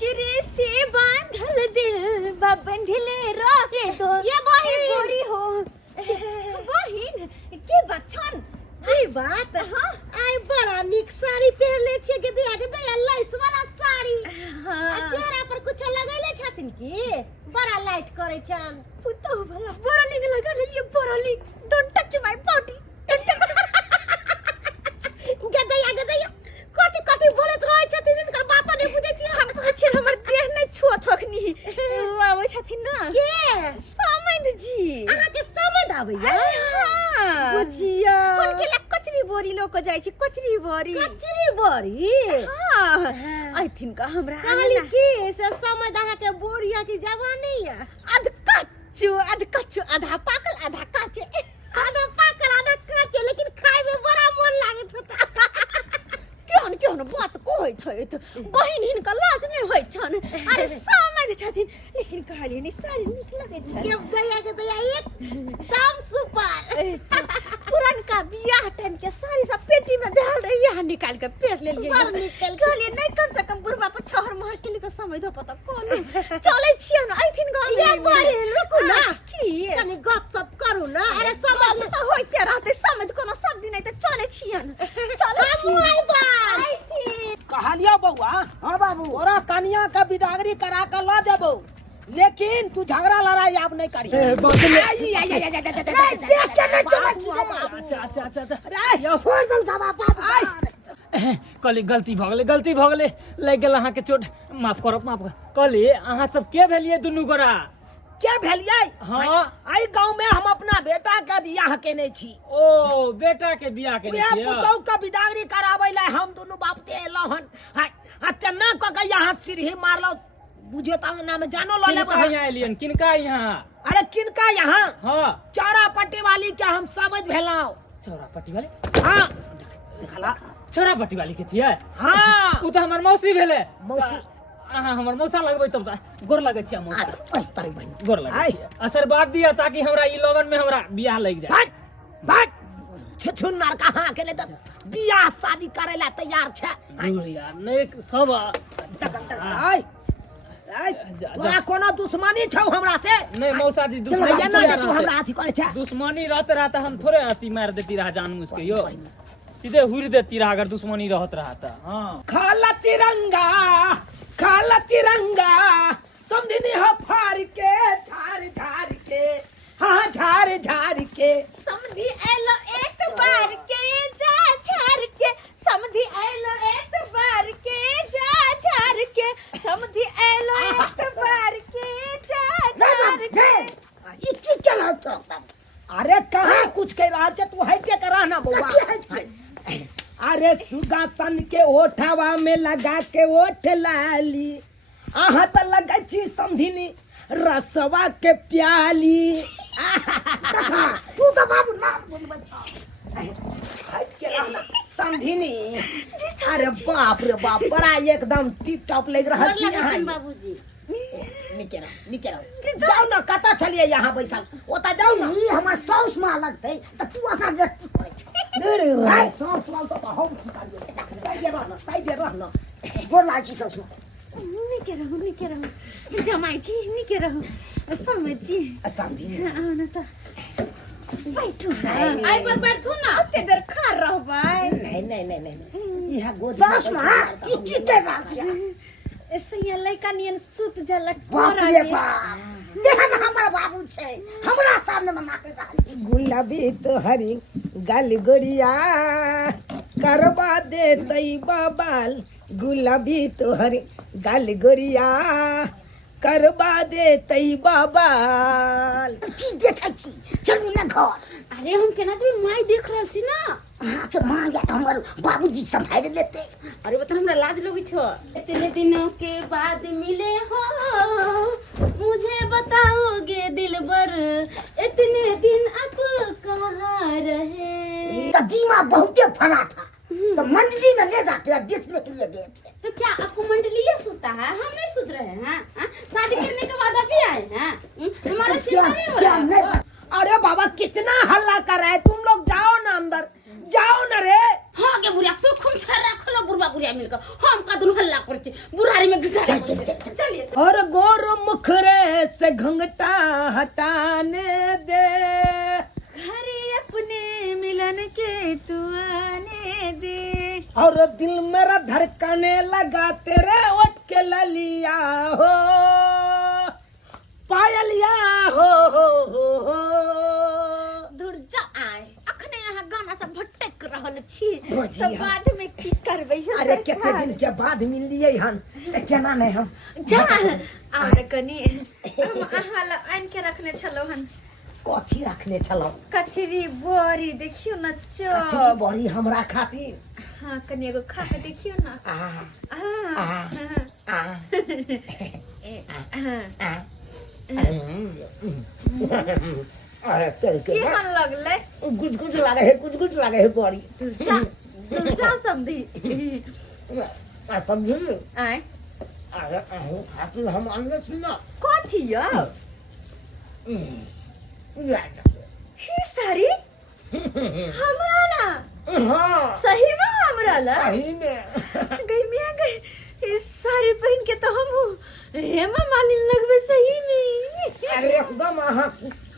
चिरे से बांधल दिल बंधले रहे दो ये गोरी हो बहिन के बचन ई बात हां आइ बड़ा निक साड़ी पहनले छिए के दिया के दया लाइस वाला साड़ी चेहरा पर कुछ लगैले छथिन की बड़ा लाइट करे छन पुतो भला बड़ा निक लगल ये बड़ा निक डोंट टच माय बॉडी गदया कथि कथि बोलत रहै छथिन इनकर बात नहीं बुझै छी हम कहै छी हमर देह नहीं छुअ थकनी आबै छथिन ना के समझ जी अहाँ के समझ आबैया हां बुझिया उनके ला कचरी बोरी लोक जाय छी कचरी बोरी हां आई थिंक का हमरा कहली की से समझ अहाँ के बोरिया की जवानी है अध कच्चू आधा पाकल आधा काचे आधा पाकल आधा काचे लेकिन खाए में बड़ा मन लागत होता केहन बात कहै छै त बहिन हिनका लाज नहीं होय छन अरे समझ छथिन लेकिन कहलिए नि साड़ी निक लगे छै के दया एकदम सुपर पुरनका बियाह टाइम के साड़ी सब पेटी में धल रही यहाँ निकाल के पेर ले लिए कहलिए नहीं कम से कम बुढ़वा पर छहर मार के लिए तो समझ दो पता कोन चले छिए न आई थिंक गांव ये बड़ी रुकू ना की कनी गप सप करू ना अरे समझ तो होइते रहते समझ कोनो सब दिन नहीं तो चले छिए चले आई बा कहलियो बउआ हां बाबू तोरा कनिया का बिदागरी करा के ला देबो लेकिन तू झगड़ा लड़ाई अब नहीं करी देख के नहीं चला छी अच्छा यो फोड़ दल दबा बाबू कहली गलती भ गेलै लग गेल अहाँ के चोट माफ कर कहली अहाँ सब के भेलिए दुनू गोरा क्या भेलिए हाँ आई गांव में हम अपना बेटा के बियाह केने छी ओ बेटा के बियाह केने उहे छी पुतौ का बिदागरी कराबै ला हम दुनू बाप ते एलहन अतना क के यहाँ सिरही मारलो बुझे ता नाम जानो लो ले किनका यहाँ एलियन किनका यहाँ अरे किनका यहाँ हाँ चारा पट्टी वाली के हम समझ भेलौ चौरापट्टी वाली हां देखला चौरापट्टी वाली के छियै हां उ त हमर मौसी भेले मौसी अहाँ हमर मौसा लगबै तब गोर लगै छियै मौसा ओए तारी बहन गोर लगै छियै आशीर्वाद दिया ताकि हमरा ई लगन में हमरा बियाह लग जाए भाग छुछुन्नर कहाँ के ले त बियाह शादी करे ला तैयार छे दूर यार नहीं सब आई तोरा कोनो दुश्मनी छौ हमरा से नहीं मौसा जी दुश्मनी दुश्मनी ना तू हमरा अथी करे छे दुश्मनी रहते हम थोड़े अति मार देती रहा जानू उसके यो सीधे हुर देती रहा अगर दुश्मनी रहत रहा त हां खाला तिरंगा समझनी हो फाड़ के झाड़ के हां झाड़ के समझी एलो एक बार के जा छार के समझी एलो एक बार के जा छार के समझी एलो एक बार के जा छार के ई चीज के ना तो अरे कहां कुछ कह रहा है तू है के रहना बउआ अरे सुगासन के ओठावा में लगा के ओठ लाली आहा त लगा छी समझिनी रसवा के प्याली तू तो बाबू नाम बोल बता हट के रहना समझिनी अरे बाप रे बाप बड़ा एकदम टिप टॉप लग रहा छी यहां बाबूजी निके रहो जाओ ना कता चलिए यहां बैसल ओता जाओ ना ई हमर सौस मां लगतै त तू अका जट्टी करे छ रे सौस वाल तो हम साइड रहना गोर लागी सौस मां निके रहो जमाई जी निके रहो समझी समझिनी आना त बैठो आई पर बैठो ना ओते देर खा रहो भाई नहीं यहां गोदी सौस मां ई चीज के राख छ ऐसे ये लइका नियन सुत जलक बाप रे बाप देखन हमर बाबू छै हमरा सामने में माके रहल छी गुलाबी तोहरी गल गोरिया करवा दे तई बाबाल गुलाबी तोहरी गल गोरिया करवा दे तई बाबाल चीज देखै छी चलू ना घर अरे हम केना तो माई देख रहल छी ना अहाँ के मां या हमर बाबूजी संभाल लेते अरे बता हमरा लाज लगी छो इतने दिनों के बाद मिले हो मुझे बताओगे दिलबर इतने दिन आप कहाँ रहे कदीमा बहुते फना था तो मंडली में ले जाके बेचने के लिए गए थे तो क्या आपको मंडली ये सोचता है हम नहीं सोच रहे हैं हाँ? शादी करने के बाद अभी आए हैं हमारा चिंता नहीं हो रहा है अरे बाबा कितना हल्ला कर रहा है तुम लोग जाओ ना अंदर जाओ ना रे हाँ के बुढ़िया तू खूब छर्रा खोलो बुढ़वा कुरिया मिलकर हम का दुन हल्ला कर छी बुढ़ारी में घुसा चलिए और गोर मुखरे से घंघटा हटाने दे, घरे अपने मिलन के तू आने दे। और दिल मेरा धड़कने लगा तेरे ओठ के ललिया हो, पायलिया हो। दूर जा आए अखने यहाँ गाना सब भटक रहल छी बजिया। सब बाद में की करबै हम अरे सरकार। केते दिन के बाद मिलिए हन, केना नहीं हम जा आर कनी हम अहाँ ला आन के रखने छलो हन कथी रखने छलो, कचरी बोरी देखियो न कथी चो बड़ी हमरा खातिर। हाँ कनी एगो खा के देखियो न आ हाँ, आ हाँ, आ हाँ। अरे तेरे के केहन लगलै गुज लागे है बड़ी। दूर जा समधी आ समझी आए अरे अहू खातिर हम अन्य छी ना। कथी यौ ही सारी हमरा ला हाँ सही में हमरा ला सही में गई मिया गई इस साड़ी पहन के तो हम हेमा मालिनी लगबे सही में। अरे एकदम अहाँ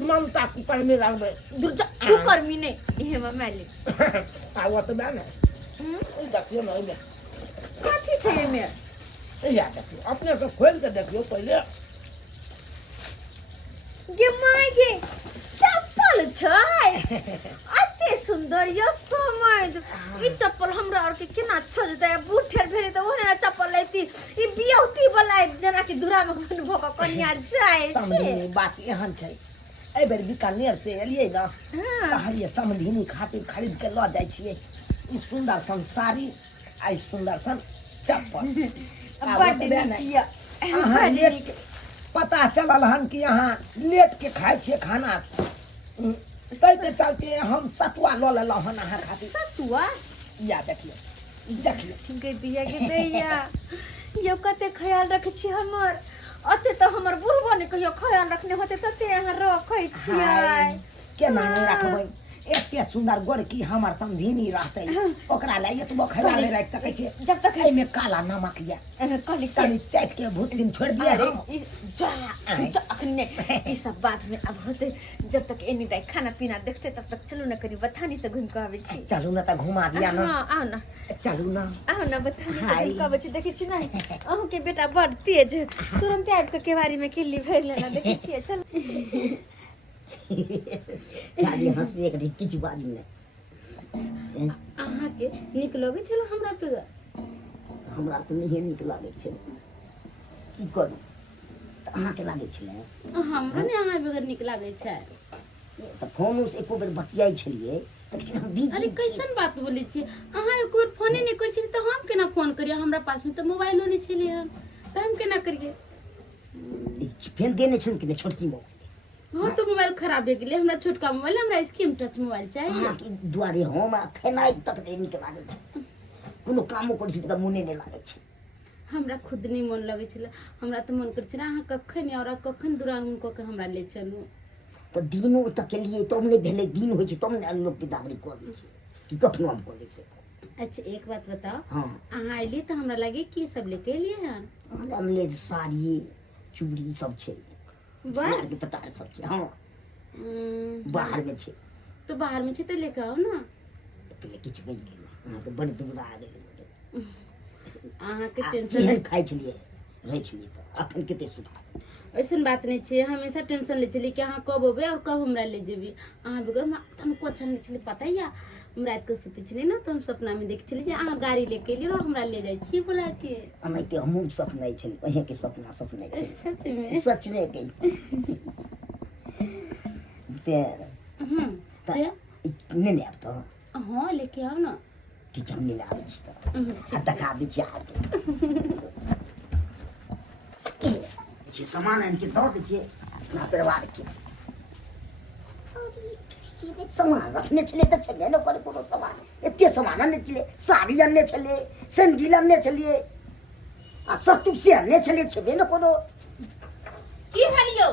ममता की पहने लगबे। दूर जा तू कर्मी नहीं हेमा मालिनी आवत बा ना देखियो ना इमे कथी छै एमे या देखियो अपने से खोल के देखियो पहले। गे माय गे चप्पल छै अते सुंदर यो समझ ई चप्पल हमरा और के केना छ जते बूढ़ेर भेले त ओहने चप्पल लेती ई बियौती वाला जना कि दूरा में बन भक कन्या जाय छै। समझी बात एहन छै ए बेर बीकानेर से एलियै ना हाँ। कहलियै समधिनी खातिर खरीद के ल जाइ छियै ई सुंदर सन साड़ी आ ई सुंदर सन चप्पल। बड़ नीक या अहाँ बड़ लेट नीक पता चलल हन कि अहाँ लेट के खाइ छियै खाना तै के चलते हम सतुआ ल लेलहुँ हन अहाँ खातिर। सतुआ या देखियो गे दिया गे दैया यो कते ख्याल रखे छी हमर अते तो हमर बुढ़बो ने कहियो ख्याल रखने होते तते अहाँ रखै छियै। हाय, केना नहीं रखबै एते सुंदर गोरकी हमर समधिनी रहतै ओकरा ले एतबो ख्याल नहीं रख सकै छियै। जब तक एमे काला नमक या कहली तनी चाट के भूसिन छोड़ दिया अरे हम। जा अखने ई सब बात में अब होते जब तक एनी दाई खाना पीना देखते तब तक चलू न कनी बथानी से घूम के आवे छी। चलू ना त घुमा दिया ना। हां आओ ना चलू ना आओ ना बथानी से हाय। घूम के आवे छी देखै छी नहीं अहू के बेटा बड़ तेज तुरंत आब के केवारी में किल्ली भर लेना देखै छी। चल खाली हंसबे एक किछु बात नहीं। अहाँ के निक लगे छल हमरा पे हमरा तो नहीं नीक लागे छै की करू त अहाँ के लागे छले हमरो ने अहाँ बगैर निक लागे छै। त फोन से एको बेर बतियाई छलिए त हम बिजी अरे कैसन बात बोले छी अहाँ एक बार फोन नहीं कर छी त हम केना फोन करिए हमरा पास में त मोबाइलो नहीं छले हम त हम केना करिए। फेर देने छन कि छोटकी मोबाइल। हाँ तो मोबाइल खराब हो गेलै हमरा छोटका मोबाइल हमरा स्क्रीन टच मोबाइल चाहिए। हाँ, कि दुआरे हम खेनाइ तक नहीं नीक लागे छै कोनो कामो करै छी त मोने नहीं लागे छै। हमरा खुद नहीं मन लगे छले हमरा तो मन कर छले अहाँ कखन और कखन दुरागमन क के हमरा ले चलू त दिनो तक के लिए तो हमने भेले दिन होय छै तो हमने लोग पिताबरी क दै छै कि कखनो हम क दै छै। अच्छा एक बात बताओ हाँ अहाँ अइली तो हमरा लगे की सब लेके एलिए हन हमने साड़ी चूड़ी सब छै सियार के बस पटार सब छै। हाँ बाहर में छै तो बाहर में छे तो लेके आओ ना पहले किछु बनि गेल अहाँ के बड़ दुबरा आ गेल अहाँ के आ टेंशन केहन खाइ छलिए रहै छलिए त अखन कते सुख। ऐसन बात नहीं छे हमेशा टेंशन ले चली कि अहाँ कब अबे और कब हमरा ले जेबी अहाँ बगैर हमको अच्छा नहीं चले पता या हम रात को सुते छली ना तो हम सपना में देख छली जे अहाँ गाड़ी लेके एलिए और हमरा ले जाय छी बुला के। एनाहिते हमहूँ सपना छली अहें के सपना छै सच में सच नहीं कही ते ते नहीं आब तो हाँ लेके आओ ना ठीक हम नहीं आबै छी त आ तका दै छी जे सामान आनि के दऽ दै छियै अपना परिवार के सामान रखने छलिए तऽ छेबे नहि करे कोनो सामान एते सामान आनने छलिए साड़ी आनने छलिए सैंडल आनने छलिए आ सत्तू से आनने छलिए छेबे नहि कोनो की भलियो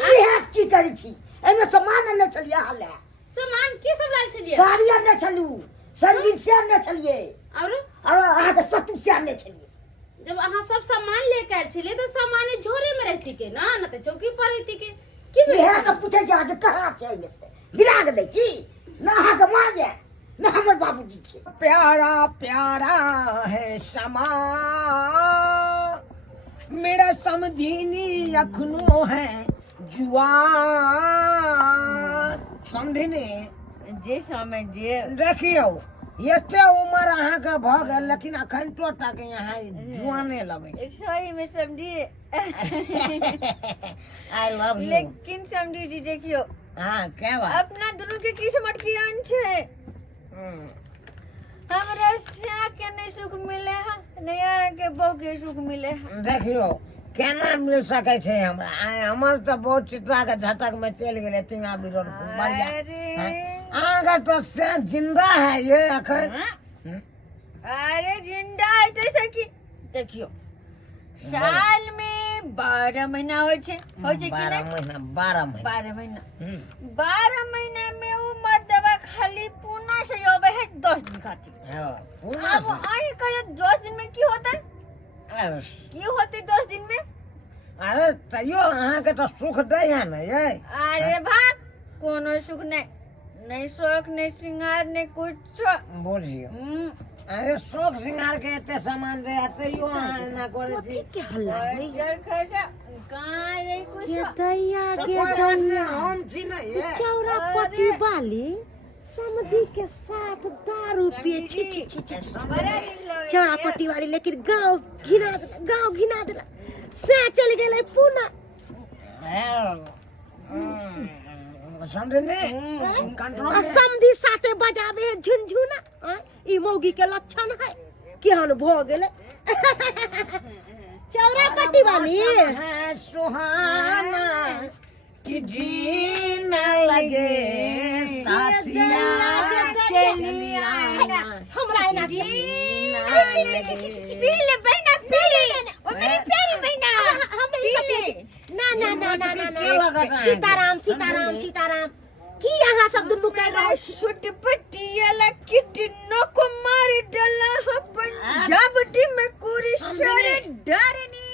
की हैत की करै छी एहिमे सामान आनने छलिए अहाँ लए सामान की सब लाल छलिए साड़ी आनने छलू सैंडल से आनने छलिए और अहाँ के सत्तू सियाने छलिए जब अहाँ सब सामान लेके आए छलिए तो सामान झोरे में रहती के ना न तो चौकी पर रहती के की भेल इहे के पूछे जे आगे कहाँ छै एमे से गिरा के दै की ना अहाँ के माँ जे ना हमर बाबूजी छै प्यारा प्यारा है समा मेरा समझिनी अखनो है जुआन समझिनी जे समझिए देखियो एते उम्र अहाँ के भ गेल लेकिन अखन तो तक यहाँ जुआने लगे छै सही में समझिए आई लव यू लेकिन समझी जी देखियो हाँ क्या बात अपना दोनों के किस्मत की अन छे हमरा से के नहीं सुख मिले है नया के बहू के सुख मिले है देखियो केना मिल सके छै हमरा हमर तो बहुत चित्रा के झटक में चल गेले टिंगा बिरोड बढ़िया अरे आगे तो से जिंदा है ये अखन अरे जिंदा है जैसे कि देखियो साल में 12 महीना हो छे कि 12 नहीं महीना 12 महीना 12 महीने में वो मर्दवा खाली पूना से होवे है 10 दिन खातिर अब आई कहे 10 दिन में की होता है की होते 10 दिन में अरे तैयो अहाँ के तो सुख दे है ना ये अरे भाग कोनो सुख नहीं शौक नहीं श्रृंगार नहीं कुछ बोलियो अरे शौक श्रृंगार के एते सामान दे तैयो अहाँ ना करे छी के हल्ला जर खर्चा कहां रे कुछ ये दैया के दुनिया हम छी ना ये चौरा पट्टी वाली समधी के साथ दारू पिए छी छी छी छी चौरा पट्टी वाली लेकिन गांव घिना देला से चल गेले पुना समझने कंट्रोल आ समधी साथे बजावे है झुनझुना ई मौगी के लक्षण है केहन भ गेले चौरा पट्टी वाली है सुहाना कि जीना लगे साथिया चलिया हमरा एना पी ले बहना पी ले ओ मेरी प्यारी बहना हम नहीं सकते ना सीताराम सीताराम सीताराम की यहाँ सब दुनू कह रहा है सुटपटियाला किटनो को मार डाला है पंजाब टीम में पूरी शरे डरनी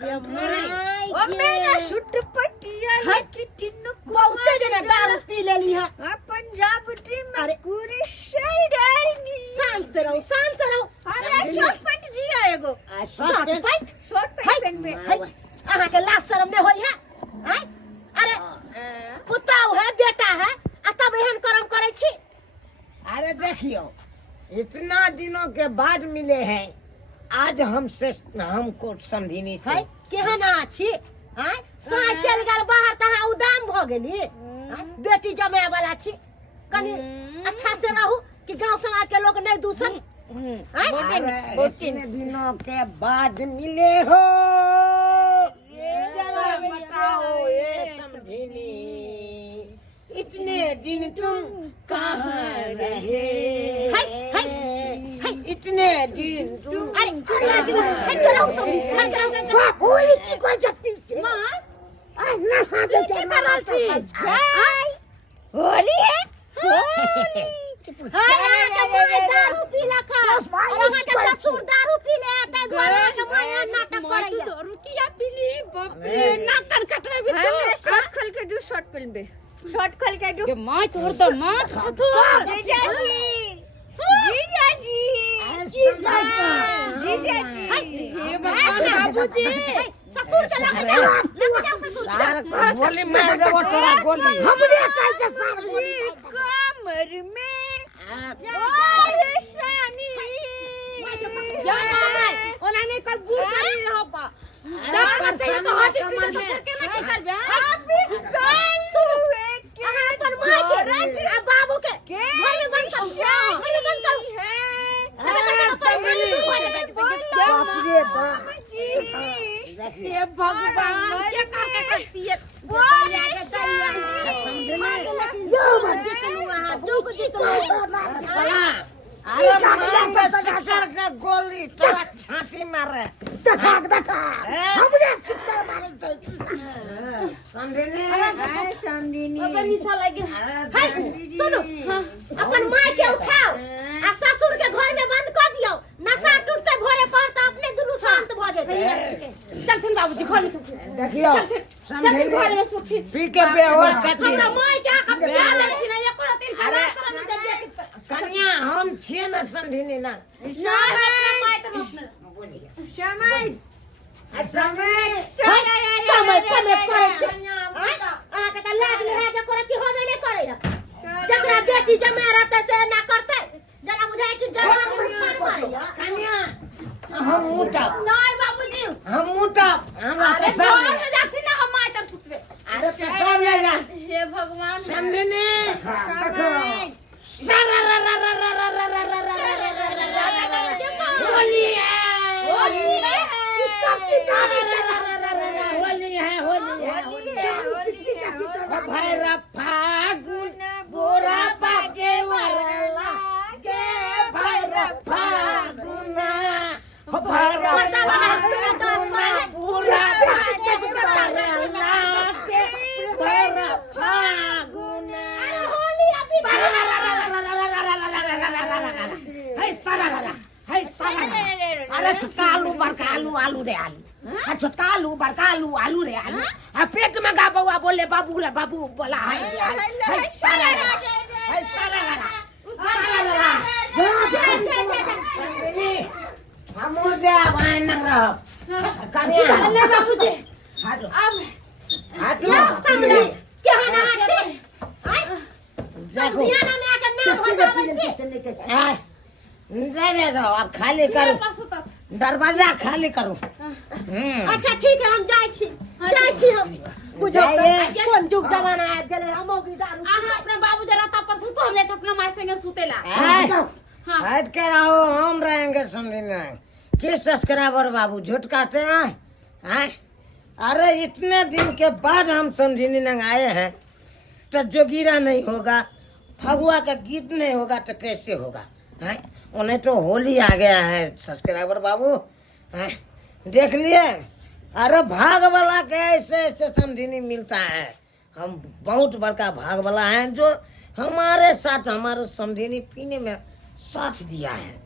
ओ मेरा सुटपटियाला किटनो को बहुत जना दारू पी लेली है पंजाब टीम में अरे पूरी शरे डरनी शांत रहो हमरा शॉर्ट पैंट जिया एगो शॉर्ट पैंट में अहाँ के लाज शरम नहीं होई है हैं अरे पुताऊ है बेटा है आ तब एहन कर्म करे छी अरे देखियो इतना दिनों के बाद मिले हैं आज हमको समझिनी से है केहन छी हैं साय चल गेल बाहर तहाँ उदाम भ गेली बेटी जमाए वाला छी कनी अच्छा से रहू कि गांव समाज के लोग नहीं दूसर इतने दिनों के बाद मिले हो जरा बताओ ये समझिनी इतने दिन तुम कहाँ रहे इतने दिन तुम ओई की कर जपी के ना साथे की कर रहल छी होली है होली दारू पी लखा अहाँ के ससुर दारू पी ले त द्वारा के माया नाटक करैया दारू किया पीली बाप रे नाकन कटवे भी शॉर्ट खोल के दू शॉर्ट फिल्म पे शॉर्ट खोल के दू के माय तोर तो माथ छथुर जीजाजी हे भगवान बाबूजी ससुर के लगे जाओ ससुर गोली मार देबो तोरा गोली हमरे कह के सार कमर में परेशानी या माय ओना नहीं कर बूढ़ करी रहो पा जब पते तो हटी पीछे तो करके ना की करबे अभी कल हुए के अपन माय के राजी आ बाबू के घर में बंद कर घर में बंद कर बाप रे बाप हे भगवान क्या करके करती है यो मत चलो वहां जो कुछ का गोली तोरा छाती मारे हमरे शिक्षा मारे चाहिए समझिनी अगर निशा लगे सुनो अपन माय के उठाओ आ ससुर के घर में बंद कर दियो चल थिन बाबूजी घर में सुती देखियो चल थिन घर में सुती पी के बेहोश छथि हमरा माय क्या का प्यार लखिन एको रतिन का रात में जब कन्या हम छिए न समझिनी ना माय तो अपने समय समय समय करे छै अहाँ के त लाज लिहाज करती होबे नहीं करे जकरा बेटी जमा रहते से ना करते जरा बुझाई कि जवान करे कन्या हम मुटा नहीं बाबूजी हम मुटा हमरा अरे तो सब घर में जाती ना हम माय तर सुतबे अरे तो सब ले जा हे भगवान समझिनी होली है होली है इस सब की होली है होली है भैरा फागुन गोरा पाके वाला के भैरा फागुन भैरा फागुन गोरा पाके वाला के भैरा फागुन होली अभी है सारा अरे छोटका आलू बड़का आलू आलू रे आलू छोटका आलू बड़का आलू आलू रे आलू पेट में गा बउआ बोले बाबू रे बाबू बोला है सारा हम जा भाई न रह कन्या नहीं बाबूजी हाथो अब हाथो समझे क्या ना छै जाको बियाना में आके नाम हो जावे छै नहीं रहो अब खाली करो पासु तक दरवाजा खाली करो अच्छा ठीक है हम जाय छी हम बुझो जाइए। कोन जुग जमाना आ गेले हम होगी दारू आहा अपने बाबू जरा ता पर सुतो हमने तो अपना माय संगे सुतेला हाँ। हट के रहो हम रहेंगे समझने किस सब्सक्राइबर बाबू झूठ कहते हैं अरे इतने दिन के बाद हम समझिनी नंग आए हैं तो जोगीरा नहीं होगा फगुआ का गीत नहीं होगा तो कैसे होगा हैं उन्हें तो होली आ गया है सब्सक्राइबर बाबू हैं देख लिए अरे भाग वाला के ऐसे ऐसे समझिनी मिलता है हम बहुत बड़का भाग वाला हैं जो हमारे साथ हमारे समझिनी पीने में साथ दिया है